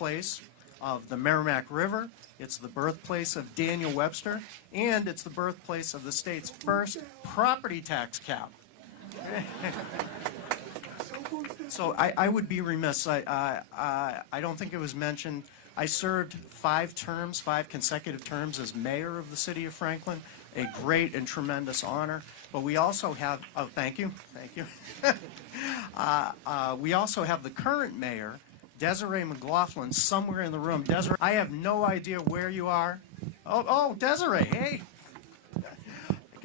birthplace of the Merrimack River, it's the birthplace of Daniel Webster, and it's the birthplace of the state's first property tax cap. So I would be remiss, I don't think it was mentioned, I served 5 consecutive terms as mayor of the city of Franklin, a great and tremendous honor. But we also have, oh, thank you. We also have the current mayor, Desiree McLaughlin, somewhere in the room. Desiree, I have no idea where you are. Oh, Desiree, hey.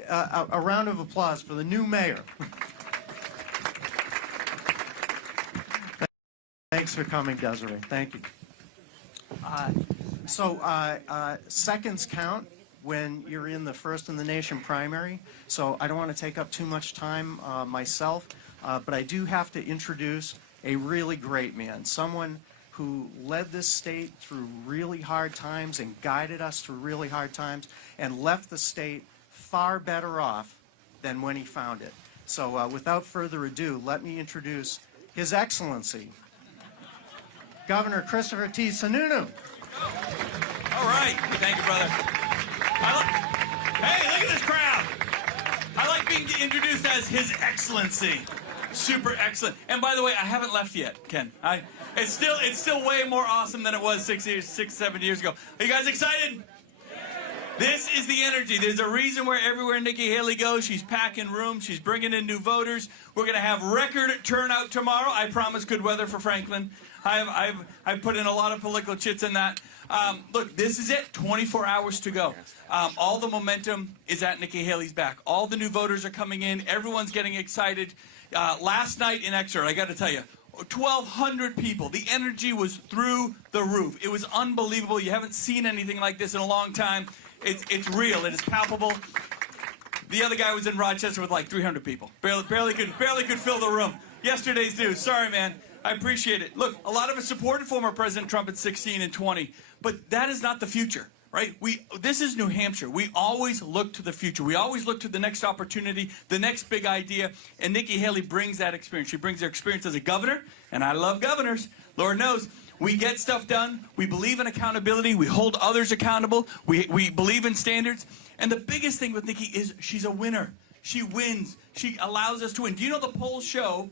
A round of applause for the new mayor. Thanks for coming, Desiree. Thank you. Seconds count when you're in the first in the nation primary. So I don't want to take up too much time myself, but I do have to introduce a really great man, someone who led this state through really hard times and guided us through really hard times and left the state far better off than when he found it. So without further ado, let me introduce His Excellency, Governor Christopher T. Sununu. All right. Thank you, brother. Hey, look at this crowd. I like being introduced as His Excellency. Super excellent. And by the way, I haven't left yet, Ken. It's still way more awesome than it was 7 years ago. Are you guys excited? This is the energy. There's a reason where everywhere Nikki Haley goes, she's packing rooms, she's bringing in new voters. We're going to have record turnout tomorrow. I promise good weather for Franklin. I've put in a lot of political chits in that. Look, this is it. 24 hours to go. All the momentum is at Nikki Haley's back. All the new voters are coming in. Everyone's getting excited. Last night in Exeter, I got to tell you, 1,200 people. The energy was through the roof. It was unbelievable. You haven't seen anything like this in a long time. It's real. It is palpable. The other guy was in Rochester with like 300 people. Barely could fill the room. Yesterday's news. Sorry, man. I appreciate it. Look, a lot of us supported former President Trump at 16 and 20, but that is not the future, right? This is New Hampshire. We always look to the future. We always look to the next opportunity, the next big idea, and Nikki Haley brings that experience. She brings her experience as a governor, and I love governors. Lord knows. We get stuff done. We believe in accountability. We hold others accountable. We believe in standards. And the biggest thing with Nikki is she's a winner. She wins. She allows us to win. Do you know the polls show,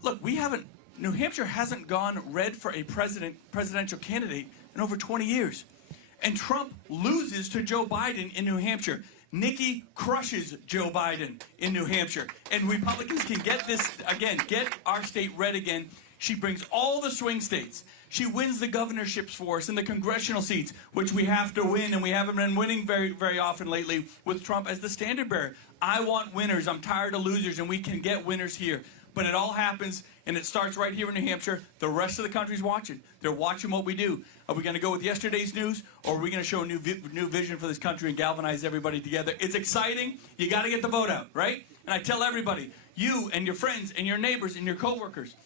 look, New Hampshire hasn't gone red for a presidential candidate in over 20 years. And Trump loses to Joe Biden in New Hampshire. Nikki crushes Joe Biden in New Hampshire. And Republicans can get this, again, get our state red again. She brings all the swing states. She wins the governorships for us and the congressional seats, which we have to win, and we haven't been winning very, very often lately with Trump as the standard bearer. I want winners. I'm tired of losers, and we can get winners here. But it all happens, and it starts right here in New Hampshire. The rest of the country's watching. They're watching what we do. Are we going to go with yesterday's news, or are we going to show a new vision for this country and galvanize everybody together? It's exciting. You got to get the vote out, right? And I tell everybody, you and your friends and your neighbors and your coworkers.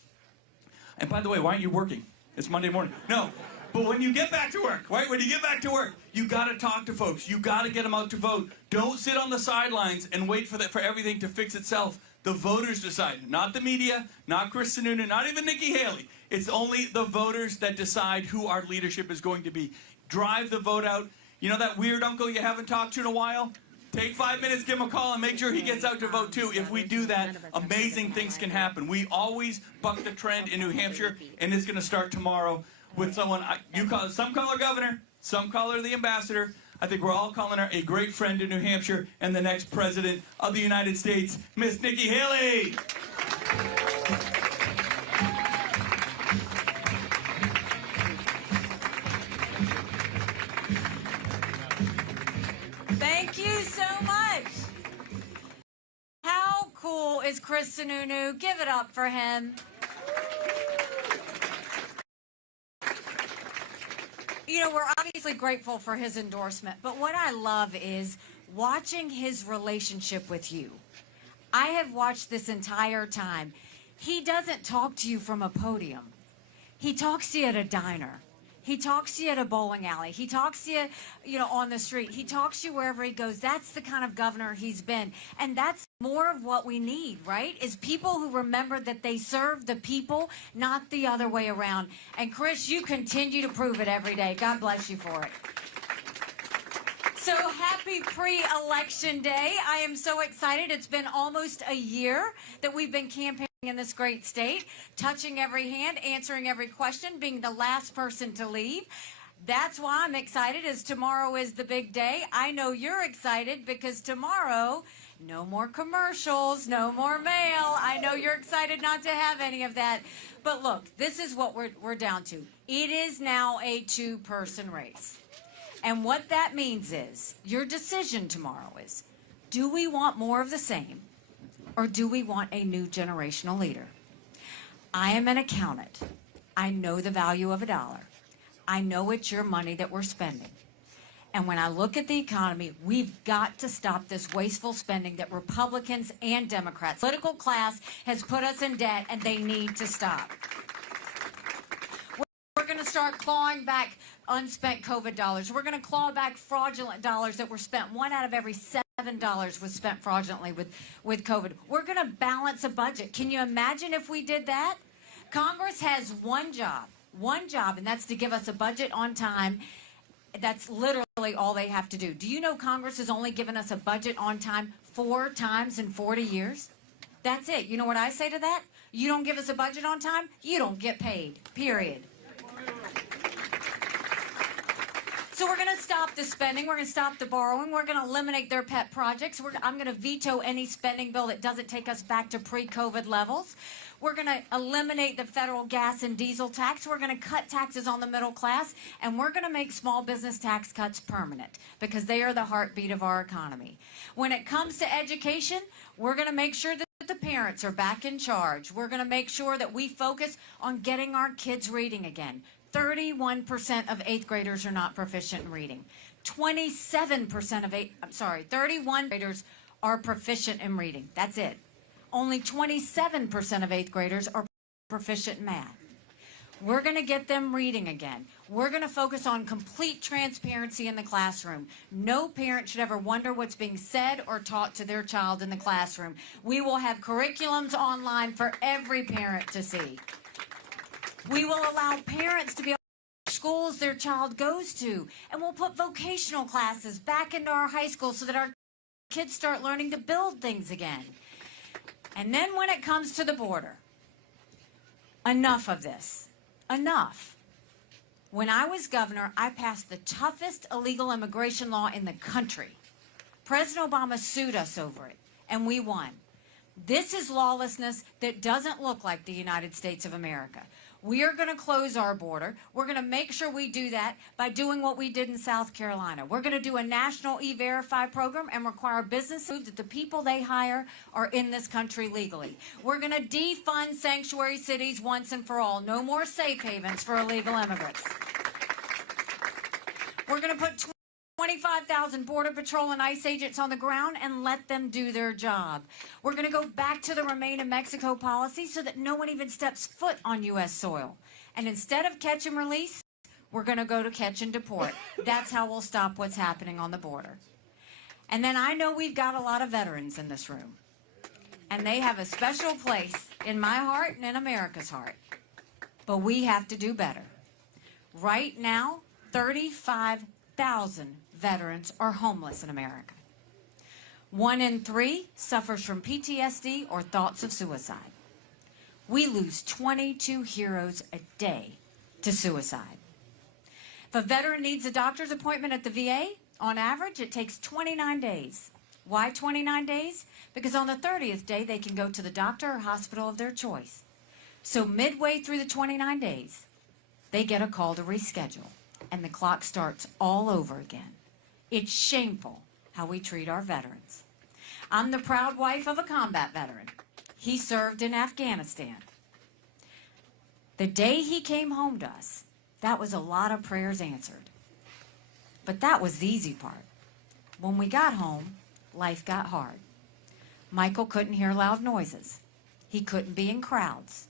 And by the way, why aren't you working? It's Monday morning. No. But when you get back to work, right? When you get back to work, you got to talk to folks. You got to get them out to vote. Don't sit on the sidelines and wait for everything to fix itself. The voters decide, not the media, not Chris Sununu, not even Nikki Haley. It's only the voters that decide who our leadership is going to be. Drive the vote out. You know that weird uncle you haven't talked to in a while? Take 5 minutes, give him a call, and make sure he gets out to vote too. If we do that, amazing things can happen. We always buck the trend in New Hampshire, and it's going to start tomorrow with someone, some call her governor, some call her the ambassador. I think we're all calling her a great friend in New Hampshire and the next president of the United States, Miss Nikki Haley. Thank you so much. How cool is Chris Sununu? Give it up for him. You know, we're obviously grateful for his endorsement, but what I love is watching his relationship with you. I have watched this entire time. He doesn't talk to you from a podium. He talks to you at a diner. He talks to you at a bowling alley. He talks to you, on the street. He talks to you wherever he goes. That's the kind of governor he's been. And that's more of what we need, right? Is people who remember that they serve the people, not the other way around. And Chris, you continue to prove it every day. God bless you for it. So happy pre-election day. I am so excited. It's been almost a year that we've been campaigning in this great state, touching every hand, answering every question, being the last person to leave. That's why I'm excited, as tomorrow is the big day. I know you're excited because tomorrow, no more commercials, no more mail. I know you're excited not to have any of that. But look, this is what we're down to. It is now a two-person race. And what that means is, your decision tomorrow is, do we want more of the same? Or do we want a new generational leader? I am an accountant. I know the value of a dollar. I know it's your money that we're spending. And when I look at the economy, we've got to stop this wasteful spending that Republicans and Democrats, political class, has put us in debt, and they need to stop. We're going to start clawing back unspent COVID dollars. We're going to claw back fraudulent dollars that were spent. 1 out of every $7 was spent fraudulently with COVID. We're going to balance a budget. Can you imagine if we did that? Congress has one job, and that's to give us a budget on time. That's literally all they have to do. Do you know Congress has only given us a budget on time 4 times in 40 years? That's it. You know what I say to that? You don't give us a budget on time, you don't get paid, period. So we're going to stop the spending. We're going to stop the borrowing. We're going to eliminate their pet projects. I'm going to veto any spending bill that doesn't take us back to pre-COVID levels. We're going to eliminate the federal gas and diesel tax. We're going to cut taxes on the middle class. And we're going to make small business tax cuts permanent because they are the heartbeat of our economy. When it comes to education, we're going to make sure that the parents are back in charge. We're going to make sure that we focus on getting our kids reading again. 31% of 8th graders are not proficient in reading. 31 graders are proficient in reading. That's it. Only 27% of 8th graders are proficient in math. We're going to get them reading again. We're going to focus on complete transparency in the classroom. No parent should ever wonder what's being said or taught to their child in the classroom. We will have curriculums online for every parent to see. We will allow parents to be able to schools their child goes to, and we'll put vocational classes back into our high school so that our kids start learning to build things again. And then when it comes to the border, enough of this. Enough. When I was governor, I passed the toughest illegal immigration law in the country. President Obama sued us over it, and we won. This is lawlessness that doesn't look like the United States of America. We are going to close our border. We're going to make sure we do that by doing what we did in South Carolina. We're going to do a national E-Verify program and require businesses to prove that the people they hire are in this country legally. We're going to defund sanctuary cities once and for all. No more safe havens for illegal immigrants. We're going to put 25,000 Border Patrol and ICE agents on the ground and let them do their job. We're going to go back to the Remain in Mexico policy so that no one even steps foot on U.S. soil. And instead of catch and release, we're going to go to catch and deport. That's how we'll stop what's happening on the border. And then I know we've got a lot of veterans in this room. And they have a special place in my heart and in America's heart. But we have to do better. Right now, 35,000 veterans are homeless in America. 1 in 3 suffers from PTSD or thoughts of suicide. We lose 22 heroes a day to suicide. If a veteran needs a doctor's appointment at the VA, on average, it takes 29 days. Why 29 days? Because on the 30th day, they can go to the doctor or hospital of their choice. So midway through the 29 days, they get a call to reschedule, and the clock starts all over again. It's shameful how we treat our veterans. I'm the proud wife of a combat veteran. He served in Afghanistan. The day he came home to us, that was a lot of prayers answered. But that was the easy part. When we got home, life got hard. Michael couldn't hear loud noises. He couldn't be in crowds.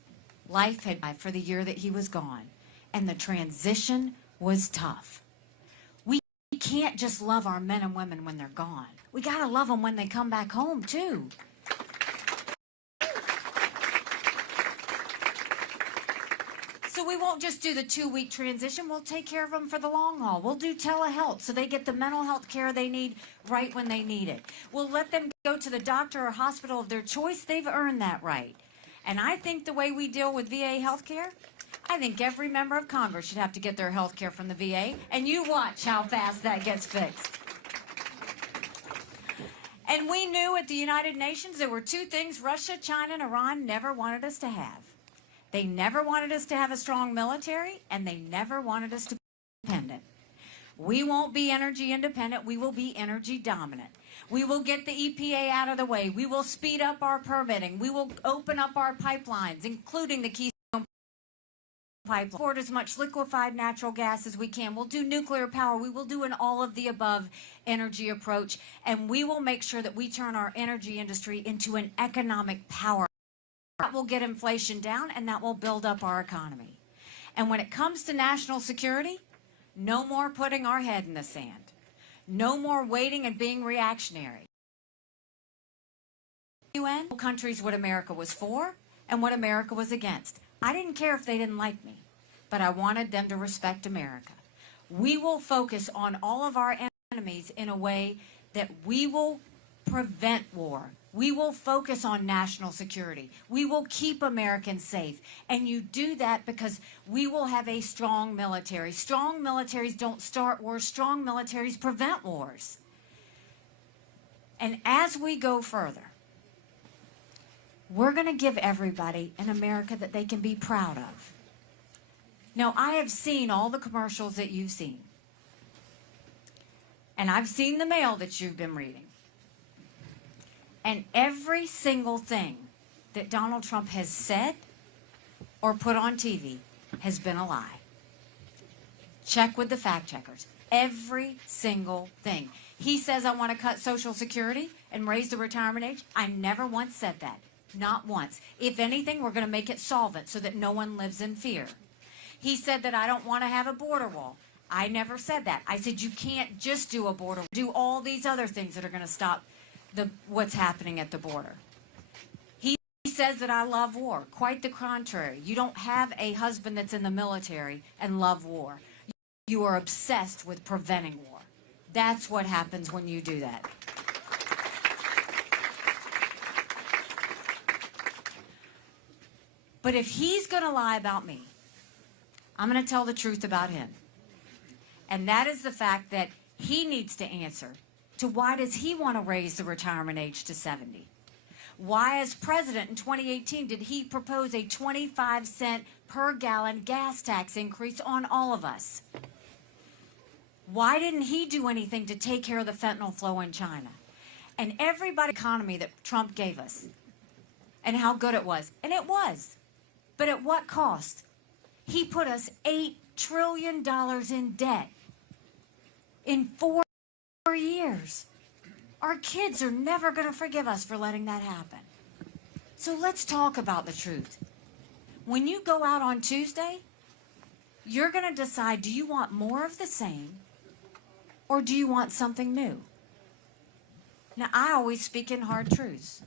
Life had died for the year that he was gone, and the transition was tough. We can't just love our men and women when they're gone. We got to love them when they come back home, too. So we won't just do the 2-week transition. We'll take care of them for the long haul. We'll do telehealth so they get the mental health care they need right when they need it. We'll let them go to the doctor or hospital of their choice. They've earned that right. And I think the way we deal with VA health care, I think every member of Congress should have to get their health care from the VA. And you watch how fast that gets fixed. And we knew at the United Nations there were 2 things Russia, China, and Iran never wanted us to have. They never wanted us to have a strong military, and they never wanted us to be independent. We won't be energy independent. We will be energy dominant. We will get the EPA out of the way. We will speed up our permitting. We will open up our pipelines, including the Keystone Pipeline. Export as much liquefied natural gas as we can. We'll do nuclear power. We will do an all-of-the-above energy approach, and we will make sure that we turn our energy industry into an economic power. That will get inflation down, and that will build up our economy. And when it comes to national security, no more putting our head in the sand. No more waiting and being reactionary. UN countries what America was for and what America was against. I didn't care if they didn't like me, but I wanted them to respect America. We will focus on all of our enemies in a way that we will prevent war. We will focus on national security. We will keep Americans safe. And you do that because we will have a strong military. Strong militaries don't start wars. Strong militaries prevent wars. And as we go further, we're going to give everybody an America that they can be proud of. Now, I have seen all the commercials that you've seen. And I've seen the mail that you've been reading. And every single thing that Donald Trump has said or put on TV has been a lie. Check with the fact checkers. Every single thing. He says, I want to cut Social Security and raise the retirement age. I never once said that. Not once. If anything, we're going to make it solvent so that no one lives in fear. He said that I don't want to have a border wall. I never said that. I said you can't just do a border wall. Do all these other things that are going to stop what's happening at the border. He says that I love war. Quite the contrary. You don't have a husband that's in the military and love war. You are obsessed with preventing war. That's what happens when you do that. But if he's going to lie about me, I'm going to tell the truth about him. And that is the fact that he needs to answer to why does he want to raise the retirement age to 70? Why, as president in 2018, did he propose a 25-cent per gallon gas tax increase on all of us? Why didn't he do anything to take care of the fentanyl flow in China? And everybody economy that Trump gave us and how good it was. And it was. But at what cost? He put us $8 trillion in debt in 4 years. Our kids are never going to forgive us for letting that happen. So let's talk about the truth. When you go out on Tuesday, you're going to decide, do you want more of the same or do you want something new? Now, I always speak in hard truths.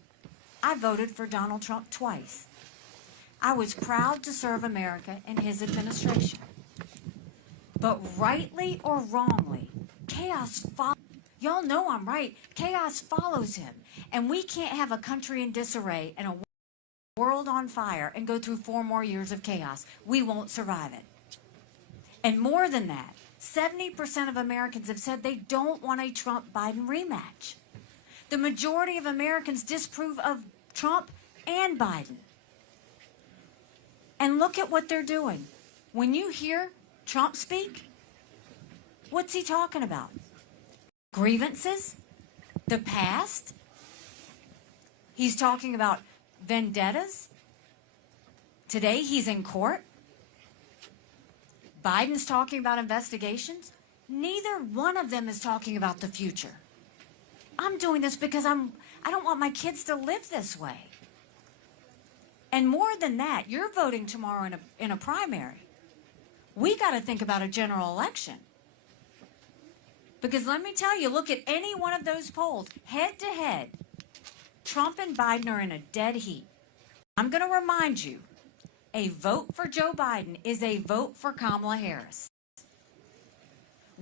I voted for Donald Trump twice. I was proud to serve America in his administration. But rightly or wrongly, chaos follows. Y'all know I'm right. Chaos follows him. And we can't have a country in disarray and a world on fire and go through 4 more years of chaos. We won't survive it. And more than that, 70% of Americans have said they don't want a Trump-Biden rematch. The majority of Americans disapprove of Trump and Biden. And look at what they're doing. When you hear Trump speak, what's he talking about? Grievances? The past? He's talking about vendettas? Today he's in court? Biden's talking about investigations? Neither one of them is talking about the future. I'm doing this because I don't want my kids to live this way. And more than that, you're voting tomorrow in a primary. We got to think about a general election. Because let me tell you, look at any one of those polls, head to head. Trump and Biden are in a dead heat. I'm going to remind you, a vote for Joe Biden is a vote for Kamala Harris.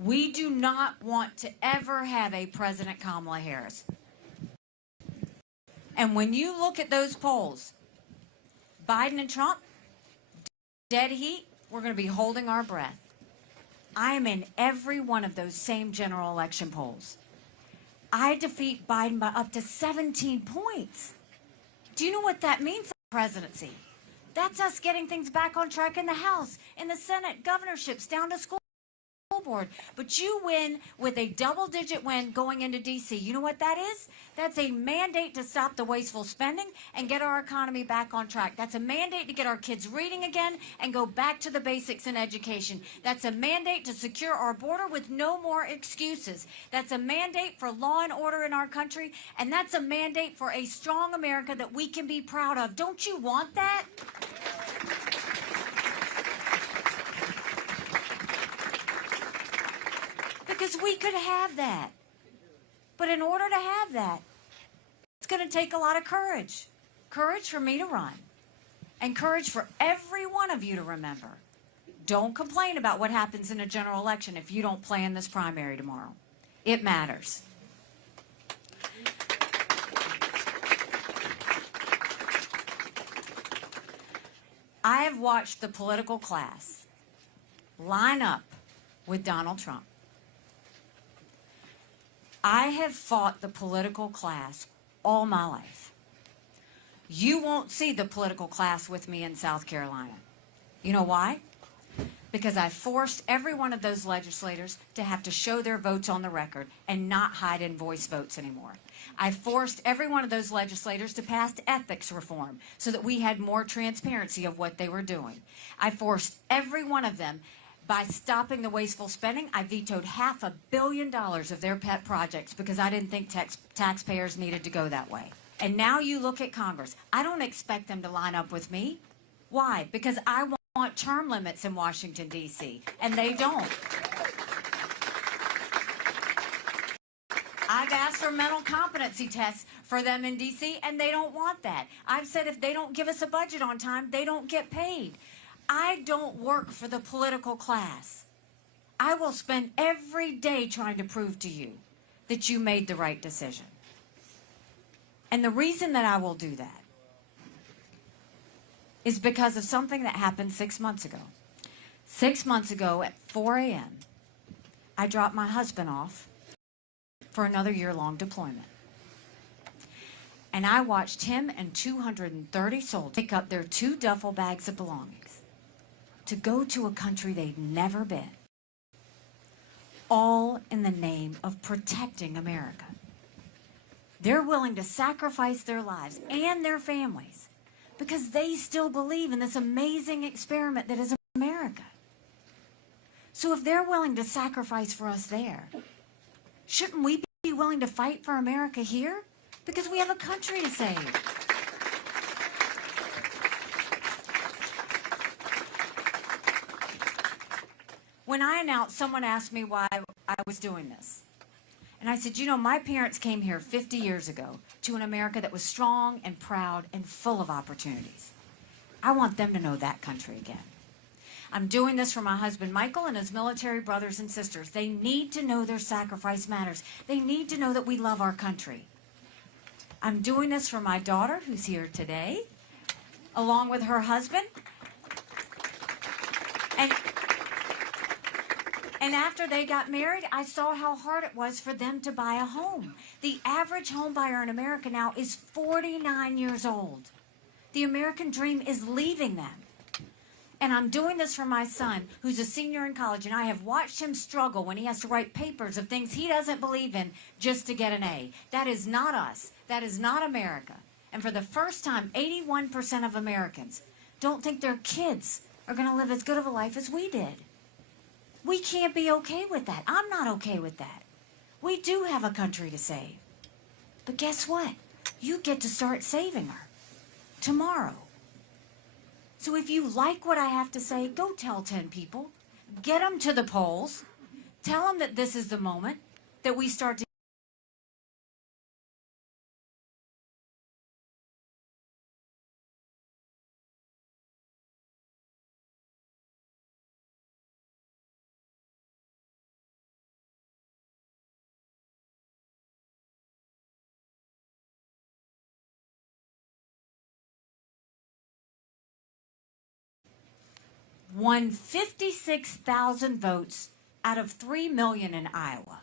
We do not want to ever have a President Kamala Harris. And when you look at those polls, Biden and Trump, dead heat, we're going to be holding our breath. I am in every one of those same general election polls. I defeat Biden by up to 17 points. Do you know what that means for the presidency? That's us getting things back on track in the House, in the Senate, governorships, down to school board. But you win with a double-digit win going into D.C. You know what that is? That's a mandate to stop the wasteful spending and get our economy back on track. That's a mandate to get our kids reading again and go back to the basics in education. That's a mandate to secure our border with no more excuses. That's a mandate for law and order in our country, and that's a mandate for a strong America that we can be proud of. Don't you want that? Because we could have that. But in order to have that, it's going to take a lot of courage. Courage for me to run. And courage for every one of you to remember. Don't complain about what happens in a general election if you don't play in this primary tomorrow. It matters. I have watched the political class line up with Donald Trump. I have fought the political class all my life. You won't see the political class with me in South Carolina. You know why? Because I forced every one of those legislators to have to show their votes on the record and not hide in voice votes anymore. I forced every one of those legislators to pass ethics reform so that we had more transparency of what they were doing. I forced every one of them. By stopping the wasteful spending, I vetoed $500 million of their pet projects because I didn't think taxpayers needed to go that way. And now you look at Congress. I don't expect them to line up with me. Why? Because I want term limits in Washington, D.C., and they don't. I've asked for mental competency tests for them in D.C., and they don't want that. I've said if they don't give us a budget on time, they don't get paid. I don't work for the political class. I will spend every day trying to prove to you that you made the right decision. And the reason that I will do that is because of something that happened 6 months ago. 6 months ago at 4 a.m., I dropped my husband off for another year-long deployment. And I watched him and 230 soldiers pick up their 2 duffel bags of belongings to go to a country they'd never been, all in the name of protecting America. They're willing to sacrifice their lives and their families because they still believe in this amazing experiment that is America. So if they're willing to sacrifice for us there, shouldn't we be willing to fight for America here? Because we have a country to save. When I announced, someone asked me why I was doing this. And I said, you know, my parents came here 50 years ago to an America that was strong and proud and full of opportunities. I want them to know that country again. I'm doing this for my husband, Michael, and his military brothers and sisters. They need to know their sacrifice matters. They need to know that we love our country. I'm doing this for my daughter, who's here today, along with her husband. And after they got married, I saw how hard it was for them to buy a home. The average home buyer in America now is 49 years old. The American dream is leaving them. And I'm doing this for my son, who's a senior in college, and I have watched him struggle when he has to write papers of things he doesn't believe in just to get an A. That is not us. That is not America. And for the first time, 81% of Americans don't think their kids are going to live as good of a life as we did. We can't be okay with that. I'm not okay with that. We do have a country to save. But guess what? You get to start saving her tomorrow. So if you like what I have to say, go tell 10 people. Get them to the polls. Tell them that this is the moment that we start to won 56,000 votes out of 3 million in Iowa.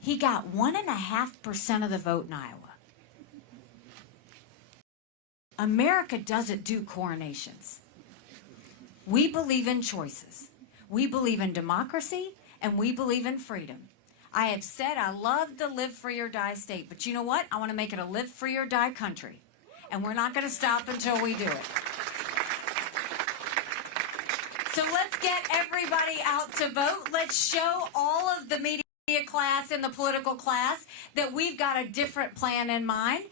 He got 1.5% of the vote in Iowa. America doesn't do coronations. We believe in choices. We believe in democracy, and we believe in freedom. I have said I love the live free or die state, but you know what? I want to make it a live free or die country. And we're not going to stop until we do it. So let's get everybody out to vote. Let's show all of the media class and the political class that we've got a different plan in mind.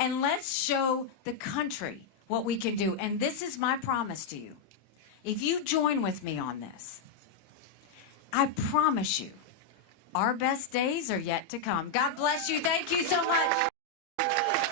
And let's show the country what we can do. And this is my promise to you. If you join with me on this, I promise you, our best days are yet to come. God bless you. Thank you so much.